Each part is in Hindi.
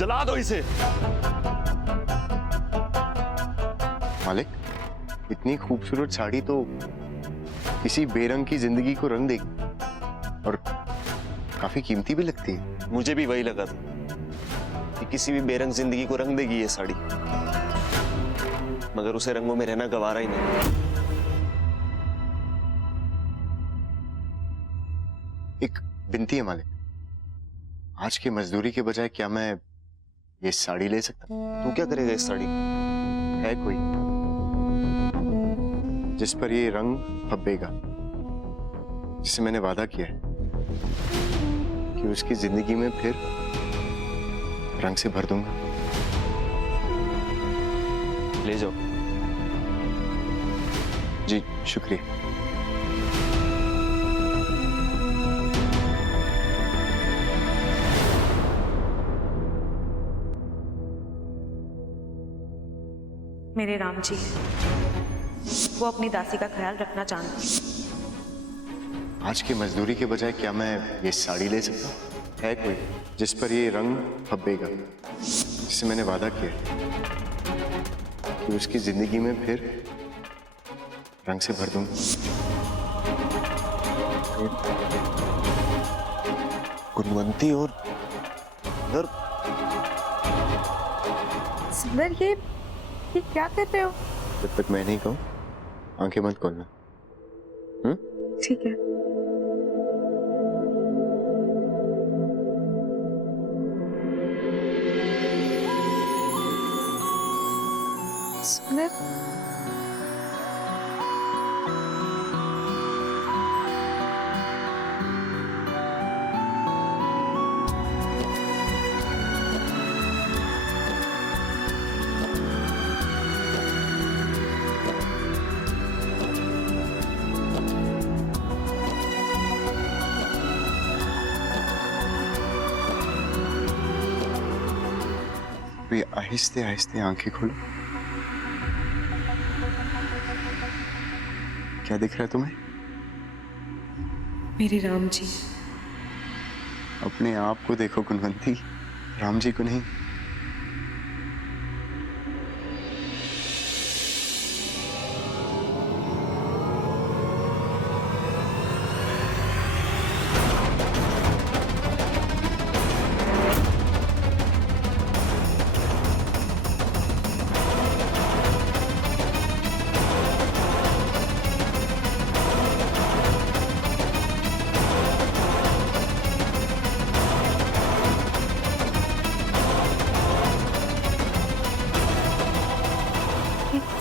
जला दो इसे। मालिक, इतनी खूबसूरत साड़ी तो किसी बेरंग की जिंदगी को रंग देगी और काफी कीमती भी लगती है। मुझे भी वही लगा था कि किसी भी बेरंग जिंदगी को रंग देगी ये साड़ी, मगर उसे रंगों में रहना गवारा ही नहीं। एक विनती है मालिक, आज की मजदूरी के बजाय क्या मैं ये साड़ी ले सकता? तू क्या करेगा इस साड़ी? है कोई जिस पर ये रंग फब्बेगा, जिसे मैंने वादा किया है कि उसकी जिंदगी में फिर रंग से भर दूंगा। ले जाओ। जी शुक्रिया। मेरे राम जी, वो अपनी दासी का ख्याल रखना जानते हैं। आज की मजदूरी के बजाय क्या मैं ये साड़ी ले सकता हूँ? है कोई जिस पर ये रंग फब्बेगा, जिसे मैंने वादा किया कि उसकी जिंदगी में फिर रंग से भर दूंगा। गुणवंती और सुंदर, ये क्या कहते हो? जब तक मैं नहीं कहूं आंखें मत खोलना। ठीक है। सुंदर, तो ये आहिस्ते आहिस्ते आंखें खोलो। क्या दिख रहा है तुम्हें? मेरे राम जी। अपने आप को देखो गुणवंती, राम जी को नहीं।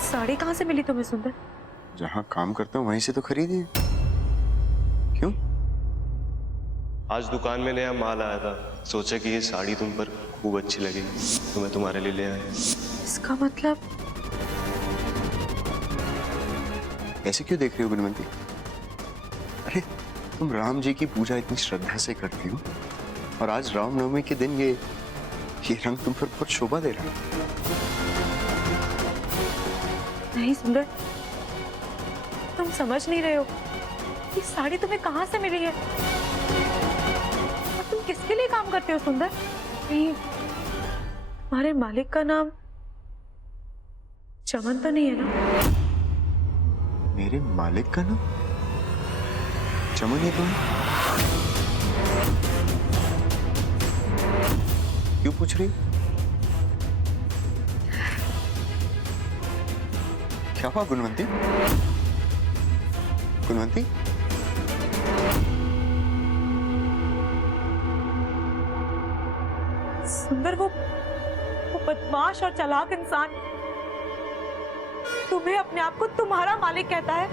साड़ी कहाँ से मिली तुम्हें सुंदर? जहां काम करता हूं वहीं से तो खरीदी है। क्यों? आज दुकान में नया माल आया था, सोचा कि ये साड़ी तुम पर खूब अच्छी लगेगी तो मैं तुम्हारे लिए ले आया। इसका मतलब? ऐसे क्यों देख रही हो गुणवंती? अरे तुम राम जी की पूजा इतनी श्रद्धा से करती हो और आज रामनवमी के दिन ये रंग तुम पर बहुत शोभा दे रहा है। नहीं सुंदर, तुम समझ नहीं रहे हो। ये साड़ी तुम्हें कहाँ से मिली है और तुम किसके लिए काम करते हो सुंदर? नहीं, हमारे मालिक का नाम चमन तो नहीं है ना? मेरे मालिक का नाम चमन है? कौन? क्यों पूछ रही? क्या हुआ गुणवंती? गुणवंती? सुंदर, वो बदमाश और चालाक इंसान तुम्हें अपने आप को तुम्हारा मालिक कहता है,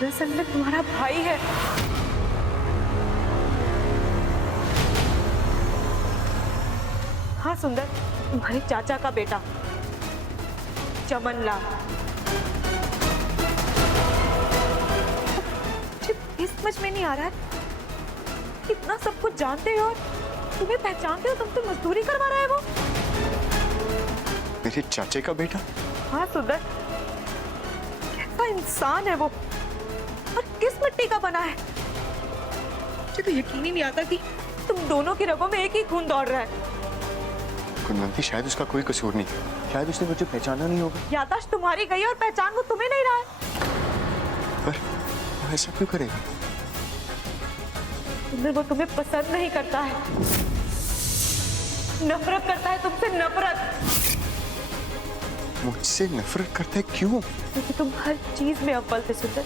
दरअसल में तुम्हारा भाई है। हाँ सुंदर, तुम्हारे चाचा का बेटा चमनलाल। मुझे समझ में नहीं आ रहा है, इतना सब कुछ जानते हो और तुम्हें पहचानते हो, तुम तो मजदूरी करवा रहा है वो। मेरे चाचे का बेटा? हाँ सुंदर, कैसा इंसान है वो और किस मिट्टी का बना है। मुझे तो यकीन ही नहीं आता कि तुम दोनों की रगों में एक ही खून दौड़ रहा है। कुनवंती शायद उसका कोई कसूर नहीं, शायद उसने मुझे पहचाना नहीं होगा। यादाश्त तुम्हारी गई और पहचान वो तुम्हें नहीं रहा है। पर वो ऐसा क्यों करेगा? वो तुम्हें पसंद नहीं करता है, नफरत करता है तुमसे, नफरत। मुझसे नफरत करता है? क्यों? क्योंकि तुम हर चीज में अव्वल थे सुंदर,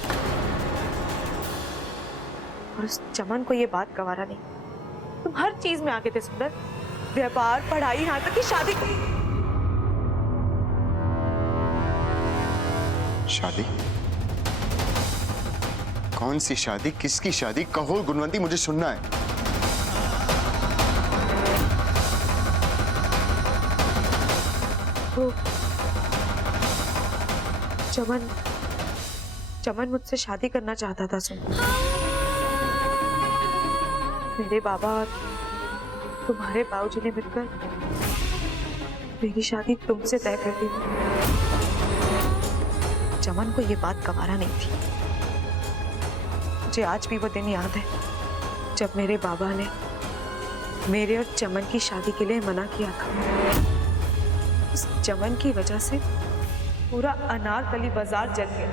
और उस चमन को ये बात गवारा नहीं। तुम हर चीज में आगे थे सुंदर, व्यापार, पढ़ाई, यहाँ तक कि शादी। शादी? कौन सी शादी? किसकी शादी? कहो गुणवंती, मुझे सुनना है। वो चमन मुझसे शादी करना चाहता था सुन। मेरे बाबा और तुम्हारे बाबूजी ने मिलकर मेरी शादी तुमसे तय कर दी। चमन को ये बात गवारा नहीं थी। मुझे आज भी वो दिन याद है जब मेरे बाबा ने मेरे और चमन की शादी के लिए मना किया था। उस चमन की वजह से पूरा अनारकली बाजार जल गया।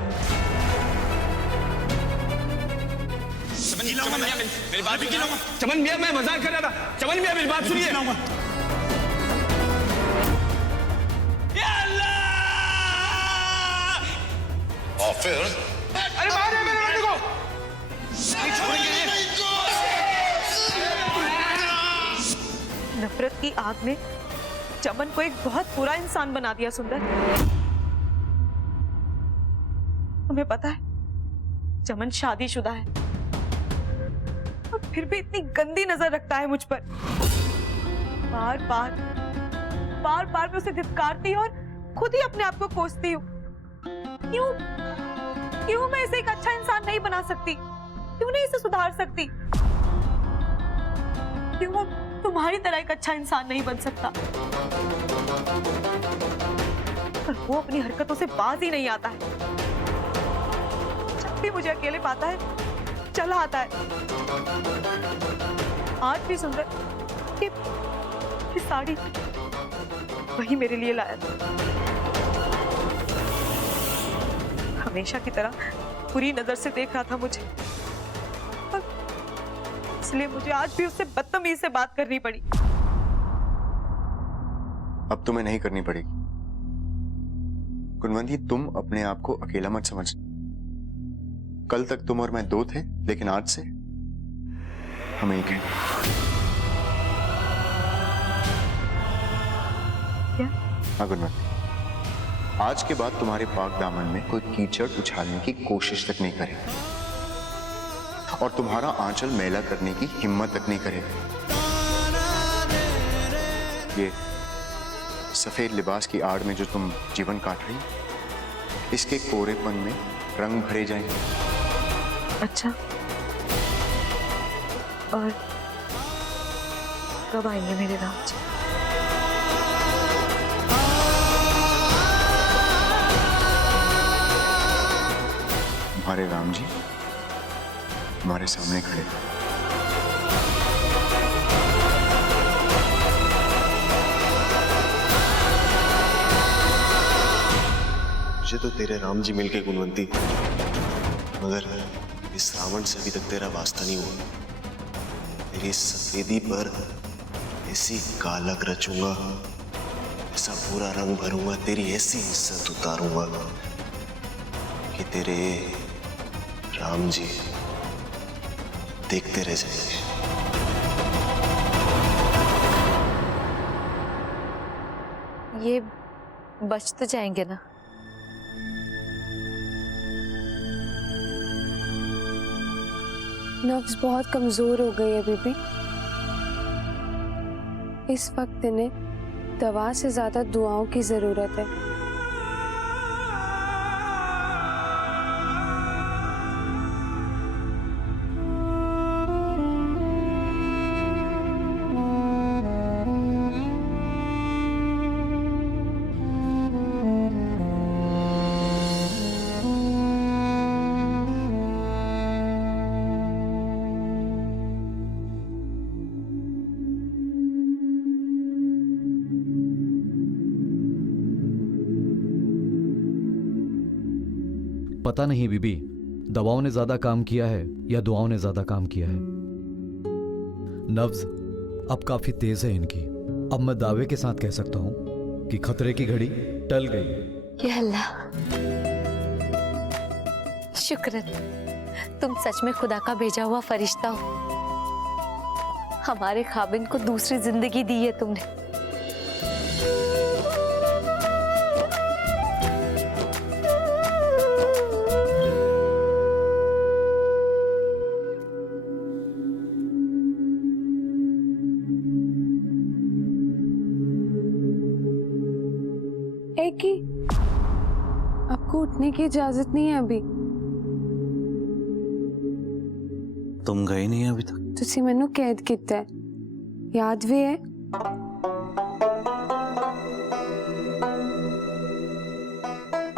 मेरी बात चमन मियां, मैं मजाक कर रहा था। चमन मियां मेरी बात सुनिए। और फिर अरे मार रहे मेरे बेटे को। नफरत की आग ने चमन को एक बहुत बुरा इंसान बना दिया सुंदर। तुम्हें पता है चमन शादीशुदा है और फिर भी इतनी गंदी नजर रखता है मुझ पर। बार बार मैं उसे धिक्कारती और खुद ही अपने आप को कोसती हूँ। क्यों मैं इसे एक अच्छा इंसान नहीं बना सकती? क्यों नहीं इसे सुधार सकती? क्यों वो तुम्हारी तरह एक अच्छा इंसान नहीं बन सकता? पर वो अपनी हरकतों से बाज ही नहीं आता है। जब भी मुझे अकेले पाता है चला आता है। आज भी सुंदर कि साड़ी वही मेरे लिए लाया था। हमेशा की तरह बुरी नजर से देख रहा था मुझे, इसलिए मुझे आज भी उससे बदतमीजी से बात करनी पड़ी। अब तुम्हें नहीं करनी पड़ेगी कुनवंती। तुम अपने आप को अकेला मत समझ। कल तक तुम और मैं दो थे, लेकिन आज से हम एक हैं। क्या? हाँ गुणवंती, आज के बाद तुम्हारे पाक दामन में कोई कीचड़ उछालने की कोशिश तक नहीं करेगा और तुम्हारा आंचल मैला करने की हिम्मत तक नहीं करेगा। ये सफेद लिबास की आड़ में जो तुम जीवन काट रही, इसके कोरेपन में रंग भरे जाएंगे। अच्छा, और कब आएंगे मेरे राम जी? हमारे राम जी हमारे सामने खड़े। मुझे तो तेरे राम जी मिलके गुणवंती, मगर इस रावण से अभी तक तेरा वास्ता नहीं हुआ। तेरी सफेदी पर ऐसी कालक रचूंगा, ऐसा पूरा रंग भरूंगा, तेरी ऐसी इज्जत उतारूंगा कि तेरे राम जी देखते रह जाएंगे। ये बच तो जाएंगे ना? नफ्स बहुत कमजोर हो गई है बीबी। इस वक्त इन्हें दवा से ज्यादा दुआओं की जरूरत है। पता नहीं बीबी, दवाओं ने ज्यादा काम किया है या दुआओं ने ज्यादा काम किया है। नब्ज अब काफी तेज है इनकी। अब मैं दावे के साथ कह सकता हूं कि खतरे की घड़ी टल गई। या अल्लाह, शुक्र तुम सच में खुदा का भेजा हुआ फरिश्ता हो। हमारे खाबिन को दूसरी जिंदगी दी है तुमने। एक ही, आपको उठने की इजाजत नहीं है अभी। तुम गई नहीं अभी तक? तुसी मैनू कैद किता है, याद भी है?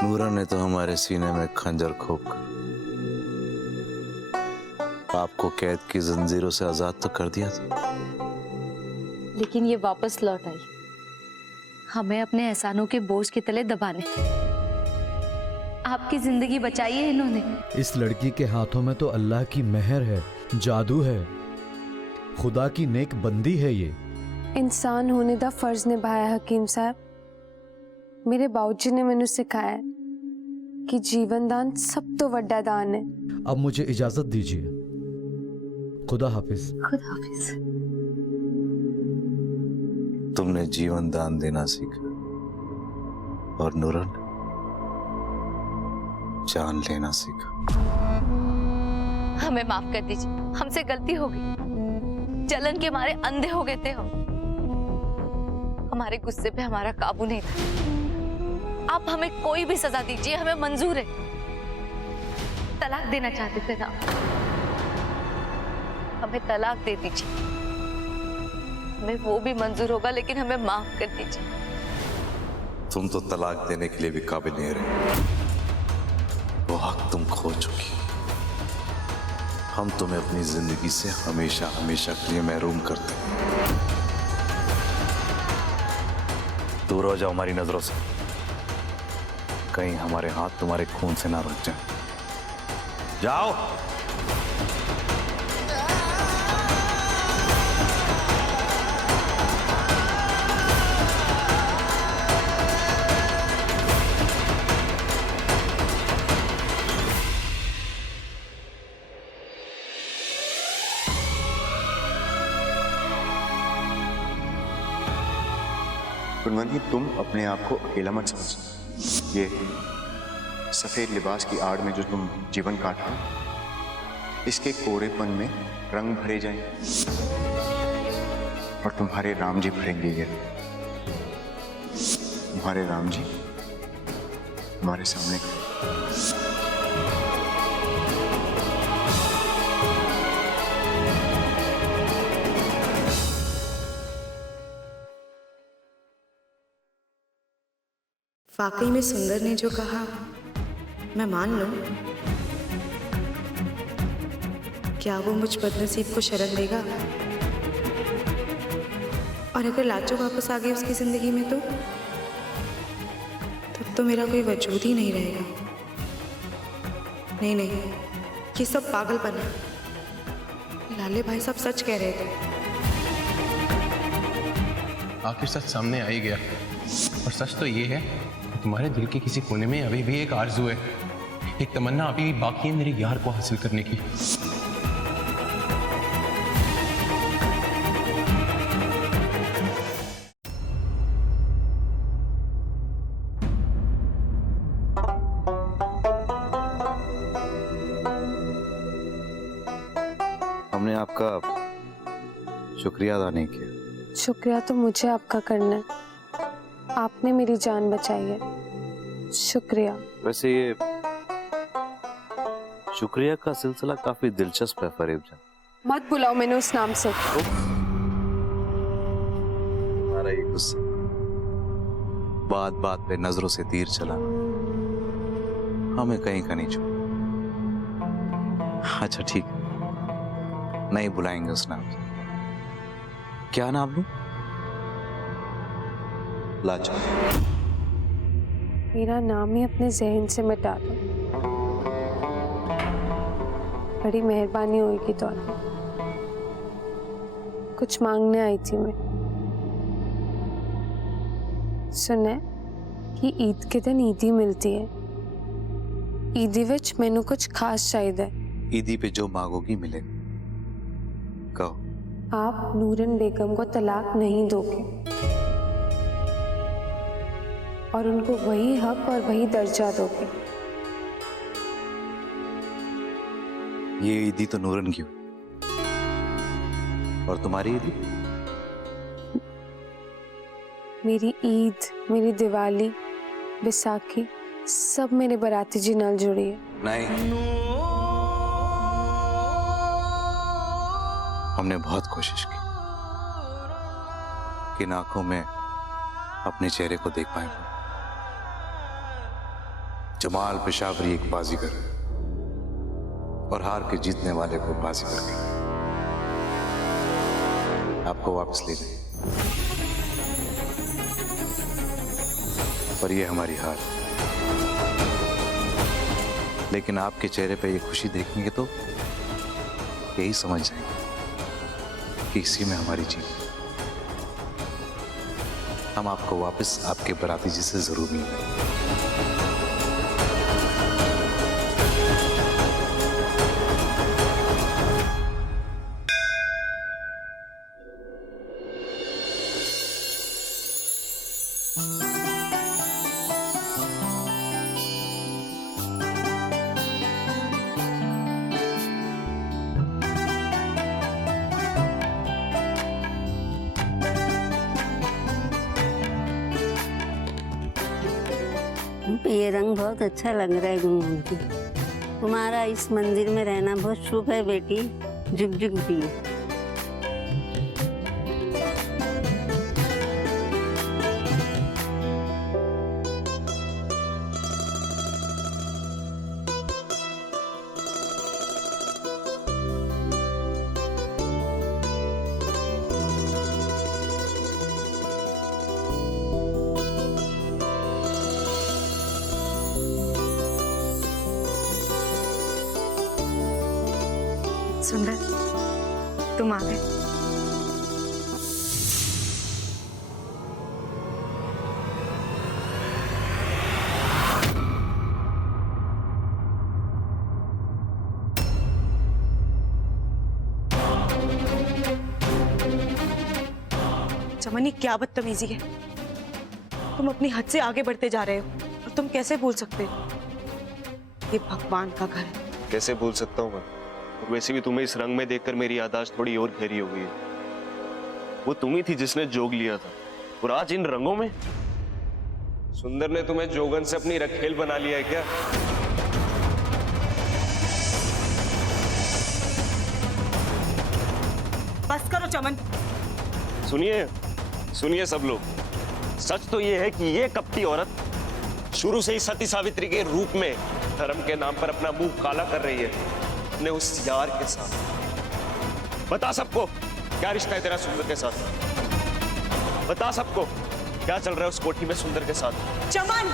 नूरा ने तो हमारे सीने में खंजर खोप कर आपको कैद की जंजीरों से आजाद तो कर दिया था, लेकिन ये वापस लौट आई हमें अपने एहसानों के बोझ के तले दबाने। आपकी जिंदगी बचाई है इन्होंने। इस लड़की के हाथों में तो अल्लाह की मेहर है, जादू है, खुदा की नेक बंदी है ये। इंसान होने दा फर्ज निभाया हकीम साहब। मेरे बाऊजी ने मैनू सिखाया है कि जीवन दान सब तो वड्डा दान है। अब मुझे इजाजत दीजिए। खुदा हाफिज। खुदा हाफिज। तुमने जीवन दान देना सीखा और नूरन जान लेना सीखा। हमें माफ कर दीजिए, हमसे गलती हो गई। जलन के मारे अंधे हो गए थे हम। हमारे गुस्से पे हमारा काबू नहीं था। आप हमें कोई भी सजा दीजिए, हमें मंजूर है। तलाक देना चाहते थे ना, हमें तलाक दे दीजिए। हमें वो भी मंजूर होगा, लेकिन हमें माफ कर दीजिए। तुम तो तलाक देने के लिए भी काबिल नहीं रहे। वो हक तुम खो चुकी। हम तुम्हें अपनी जिंदगी से हमेशा हमेशा के लिए महरूम करते हैं। दूर हो जाओ हमारी नजरों से, कहीं हमारे हाथ तुम्हारे खून से ना रुक जाए। जाओ। गुणवंती, तुम अपने आप को अकेला मत समझ। ये सफेद लिबास की आड़ में जो तुम जीवन काट रहे हो, इसके कोरेपन में रंग भरे जाएं और तुम्हारे राम जी भरेंगे ये। तुम्हारे राम जी हमारे सामने। वाकई में सुंदर ने जो कहा मैं मान लूं। क्या वो मुझ बदनसीब को शरण देगा? और अगर लाचो वापस आ गई उसकी जिंदगी में तो तब तो मेरा कोई वजूद ही नहीं रहेगा। नहीं नहीं, ये सब पागलपन है। लाले भाई साहब सच कह रहे थे। आखिर सच सामने आ ही गया, और सच तो ये है तुम्हारे दिल के किसी कोने में अभी भी एक आरज़ू है, एक तमन्ना अभी भी बाकी है मेरे यार को हासिल करने की। हमने आपका शुक्रिया अदा नहीं किया। शुक्रिया तो मुझे आपका करना है। आपने मेरी जान बचाई है, शुक्रिया। वैसे ये शुक्रिया का सिलसिला काफी दिलचस्प है फरीब जान। मत बुलाओ मैंने उस नाम से। तुम्हारा ये गुस्सा, बात बात पे नजरों से तीर चला, हमें कहीं का नहीं छोड़ा। अच्छा ठीक है, नहीं बुलाएंगे उस नाम से। क्या नाम लूं? लाजो। मेरा नाम ही अपने जहन से मिटा दो। बड़ी मेहरबानी होगी तो कुछ मांगने आई थी मैं। सुने कि ईद के दिन ईदी मिलती है। ईदी विच मैनू कुछ खास चाहिए। ईदी पे जो मांगोगी मिले। कहो। आप नूरन बेगम को तलाक नहीं दोगे और उनको वही हक और वही दर्जा दोगे। ये ईदी तो नूरन की हुई, और तुम्हारी ईदी? मेरी ईद, मेरी दिवाली, बैसाखी सब मेरे बाराती जी नाल जुड़ी है। नहीं, हमने बहुत कोशिश की कि इन आंखों में अपने चेहरे को देख पाए। जमाल पेशावरी एक बाजीगर और हार के जीतने वाले को बाजीगर गई। आपको वापस ले जाए, पर यह हमारी हार। लेकिन आपके चेहरे पे ये खुशी देखेंगे तो यही समझ जाएंगे कि इसी में हमारी जीत। हम आपको वापस आपके बराती जी से जरूर मिलेंगे। ये रंग बहुत अच्छा लग रहा है गुनगुन। तुम्हारा इस मंदिर में रहना बहुत शुभ है बेटी। जुग जुग जियो। सुंदर, तुम आ गए। चमनी, क्या बदतमीजी है। तुम अपनी हद से आगे बढ़ते जा रहे हो और तुम कैसे भूल सकते हो ये भगवान का घर है। कैसे भूल सकता हूँ मैं? और वैसे भी तुम्हें इस रंग में देखकर मेरी याददाश्त थोड़ी और गहरी हो गई है। वो तुम ही थी जिसने जोग लिया था, और आज इन रंगों में सुंदर ने तुम्हें जोगन से अपनी रखेल बना लिया है क्या? बस करो चमन। सुनिए सुनिए सब लोग, सच तो ये है कि ये कपटी औरत शुरू से ही सती सावित्री के रूप में धर्म के नाम पर अपना मुंह काला कर रही है अपने उस यार के साथ। बता सबको क्या रिश्ता है तेरा सुंदर के साथ। बता सबको क्या चल रहा है उस कोठी में सुंदर के साथ। चमन,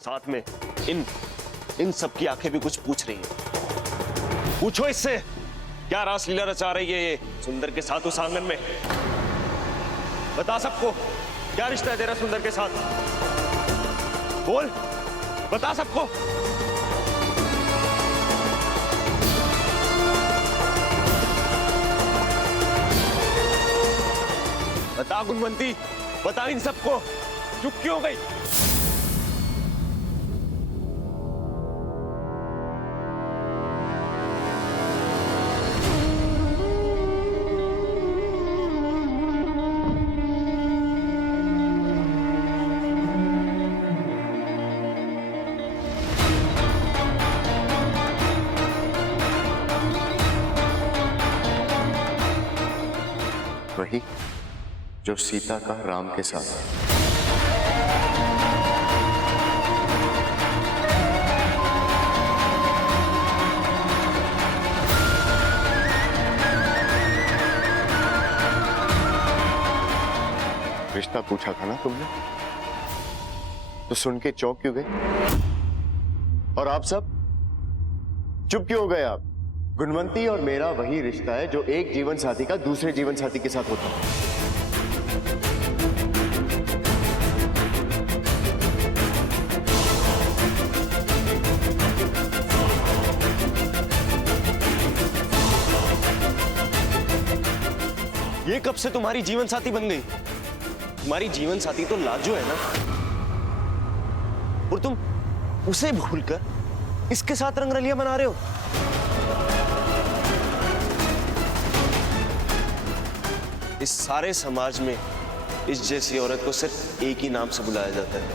साथ में इन सब की आंखें भी कुछ पूछ रही हैं। पूछो इससे क्या रासलीला रचा रही है ये सुंदर के साथ उस आंगन में। बता सबको क्या रिश्ता है तेरा सुंदर के साथ। बोल, बता सबको। बता गुणवंती, बता इन सबको। चुप क्यों हो गई? वही जो सीता का राम के साथ है। रिश्ता पूछा था ना तुमने, तो सुन के चौंक क्यों गए? और आप सब चुप क्यों हो गए? आप, गुणवंती और मेरा वही रिश्ता है जो एक जीवन साथी का दूसरे जीवन साथी के साथ होता है। ये कब से तुम्हारी जीवन साथी बन गई? तुम्हारी जीवन साथी तो लाजो है ना, और तुम उसे भूलकर इसके साथ रंगरलियां मना रहे हो। इस सारे समाज में इस जैसी औरत को सिर्फ एक ही नाम से बुलाया जाता है,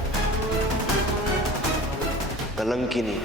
कलंकिनी।